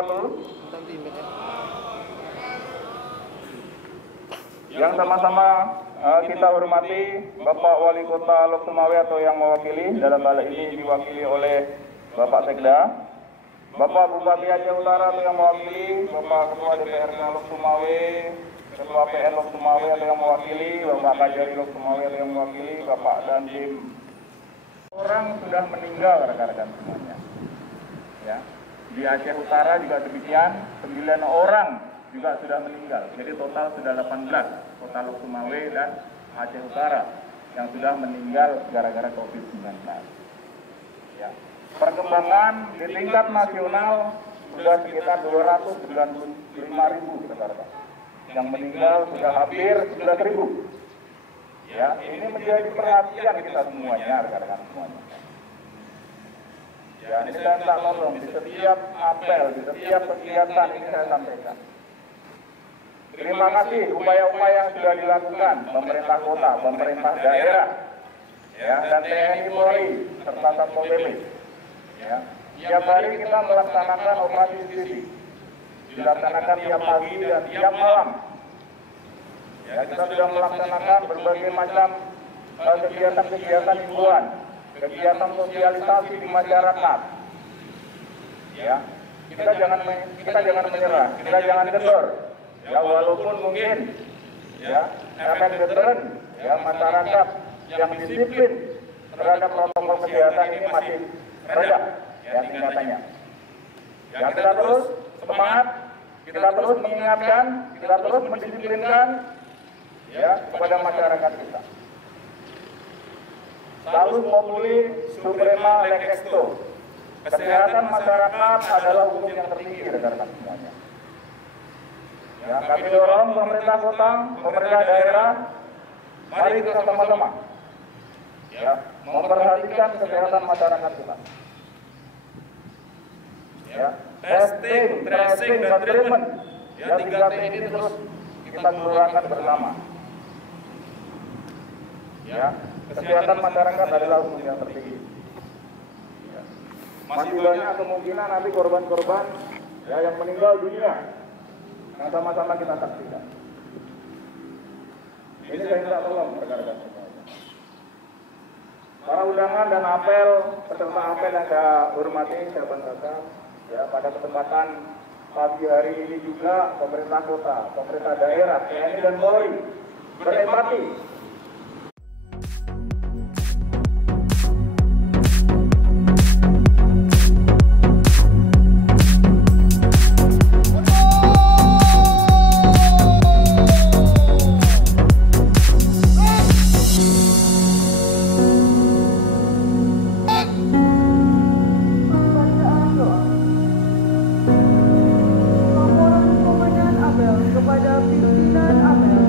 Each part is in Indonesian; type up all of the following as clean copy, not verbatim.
wabarakatuh. Yang sama-sama kita hormati Bapak Wali Kota Lok Sumawe atau yang mewakili, dalam hal ini diwakili oleh Bapak Sekda, Bapak Bupati Aceh Utara atau yang mewakili, Bapak Ketua DPRD Lok Sumawe, Ketua PN Lok Sumawe atau yang mewakili, Bapak Kajari Lok Sumawe atau yang mewakili, Bapak Dandim. Orang sudah meninggal rekan-rekan semuanya. Ya. Di Aceh Utara juga demikian, 9 orang juga sudah meninggal. Jadi total sudah 18 Kota Lok Sumawe dan Aceh Utara yang sudah meninggal gara-gara COVID-19. Ya. Perkembangan di tingkat nasional sudah sekitar 295.000 rekan-rekan. Yang meninggal sudah hampir 11.000. Ya, ini menjadi perhatian kita semuanya, rekan-rekan semuanya. Ya, ini saya minta tolong di setiap apel, di setiap kegiatan ini saya sampaikan. Terima kasih upaya-upaya yang sudah dilakukan pemerintah kota, pemerintah daerah, ya, dan TNI Polri serta Satpol PP. Ya, tiap hari kita melaksanakan operasi justisi, dilaksanakan tiap pagi dan tiap malam. Ya, kita sudah melaksanakan berbagai macam kegiatan-kegiatan himbauan, kegiatan sosialisasi di masyarakat. Ya, kita jangan menyerah, kita jangan kendor. Ya, walaupun mungkin ya efek deteren ya masyarakat yang disiplin terhadap protokol kesehatan ini masih rendah ya tingkatannya. Ya, kita terus semangat, kita terus mengingatkan, kita terus mendisiplinkan ya kepada masyarakat kita. Salus populi suprema lex exto. Kesehatan masyarakat adalah hukum yang tertinggi rekan-rekan semuanya. Ya, kami dorong pemerintah kota, pemerintah daerah, mari kita sama-sama ya memperhatikan kesehatan masyarakat kita. Ya, testing, tracing, dan treatment. Ya, 3T ini terus kita gelorakan bersama. Ya, kesehatan masyarakat adalah hukum yang tertinggi. Ya. Masih banyak kemungkinan nanti korban-korban ya yang meninggal dunia. Yang sama-sama kita saksikan. Ini saya minta tolong rekan-rekan semuanya. Para undangan dan apel, peserta apel yang saya hormati, saya banggakan. Ya, pada kesempatan pagi hari ini juga pemerintah kota, pemerintah daerah, TNI dan Polri berempati. Kepada pimpinan apel.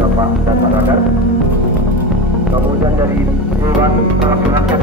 Bapak dan Pak Radar. Kemudian dari Dewan Perwakilan Rakyat.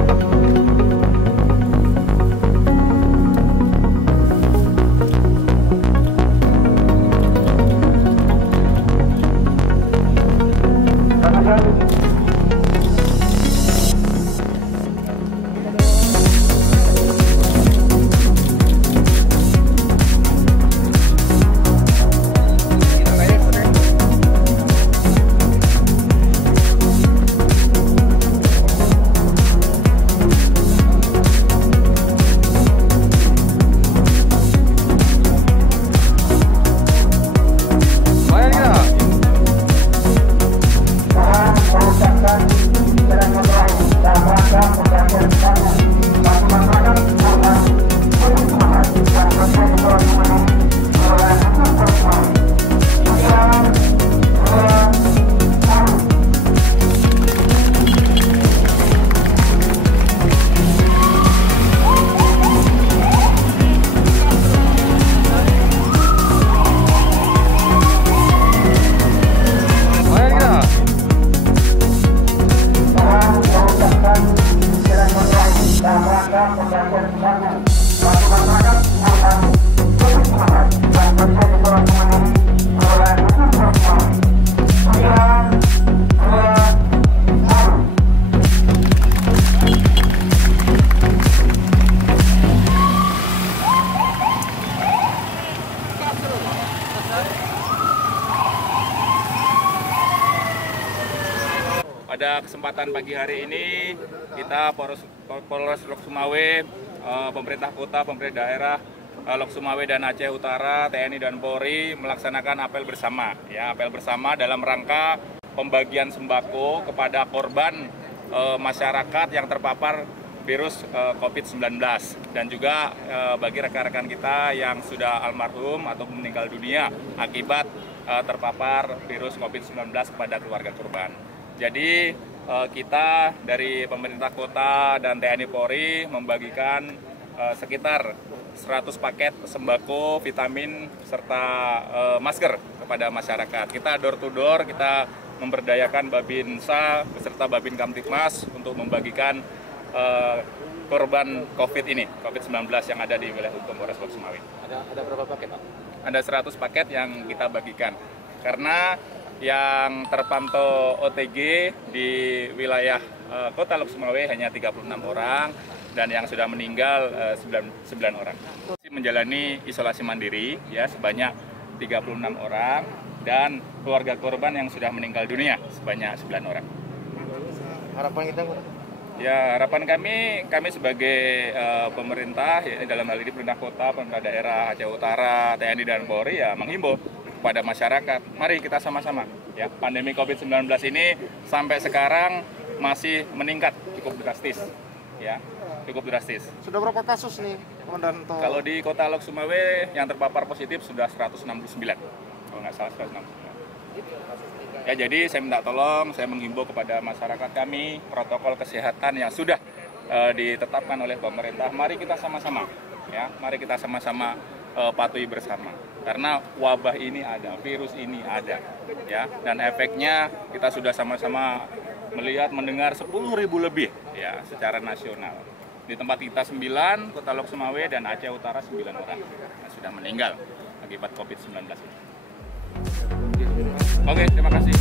Pada kesempatan pagi hari ini, kita Polres Lok Sumawe, pemerintah kota, pemerintah daerah Lok Sumawe dan Aceh Utara, TNI dan Polri melaksanakan apel bersama. Ya, apel bersama dalam rangka pembagian sembako kepada korban masyarakat yang terpapar virus COVID-19 dan juga bagi rekan-rekan kita yang sudah almarhum atau meninggal dunia akibat terpapar virus COVID-19 kepada keluarga korban. Jadi kita dari pemerintah kota dan TNI Polri membagikan sekitar 100 paket sembako, vitamin, serta masker kepada masyarakat. Kita door to door, kita memberdayakan Babinsa beserta Babin Kamtibmas untuk membagikan korban COVID ini, COVID-19 yang ada di wilayah hukum Polres Lok Sumawe. Ada berapa paket, Pak? Ada 100 paket yang kita bagikan. Karena yang terpantau OTG di wilayah Kota Lok Sumawe hanya 36 orang dan yang sudah meninggal 9 orang. Menjalani isolasi mandiri ya sebanyak 36 orang dan keluarga korban yang sudah meninggal dunia sebanyak 9 orang. Harapan kita, Pak? Ya, harapan kami sebagai pemerintah ya, dalam hal ini pemerintah kota, pemerintah daerah Aceh Utara, TNI dan Polri ya menghimbau kepada masyarakat, mari kita sama-sama ya. Pandemi COVID-19 ini sampai sekarang masih meningkat cukup drastis ya, cukup drastis. Sudah berapa kasus nih, Komandan? Kalau di Kota Lok Sumawe yang terpapar positif sudah 169, kalau nggak salah 169. Ya, jadi saya minta tolong, saya menghimbau kepada masyarakat kami, protokol kesehatan yang sudah ditetapkan oleh pemerintah, mari kita sama-sama ya, mari kita sama-sama patuhi bersama. Karena wabah ini ada, virus ini ada, ya, dan efeknya kita sudah sama-sama melihat, mendengar 10.000 lebih, ya, secara nasional. Di tempat kita 9, Kota Lok Sumawe dan Aceh Utara 9 orang yang sudah meninggal akibat COVID-19 ini. Oke, terima kasih.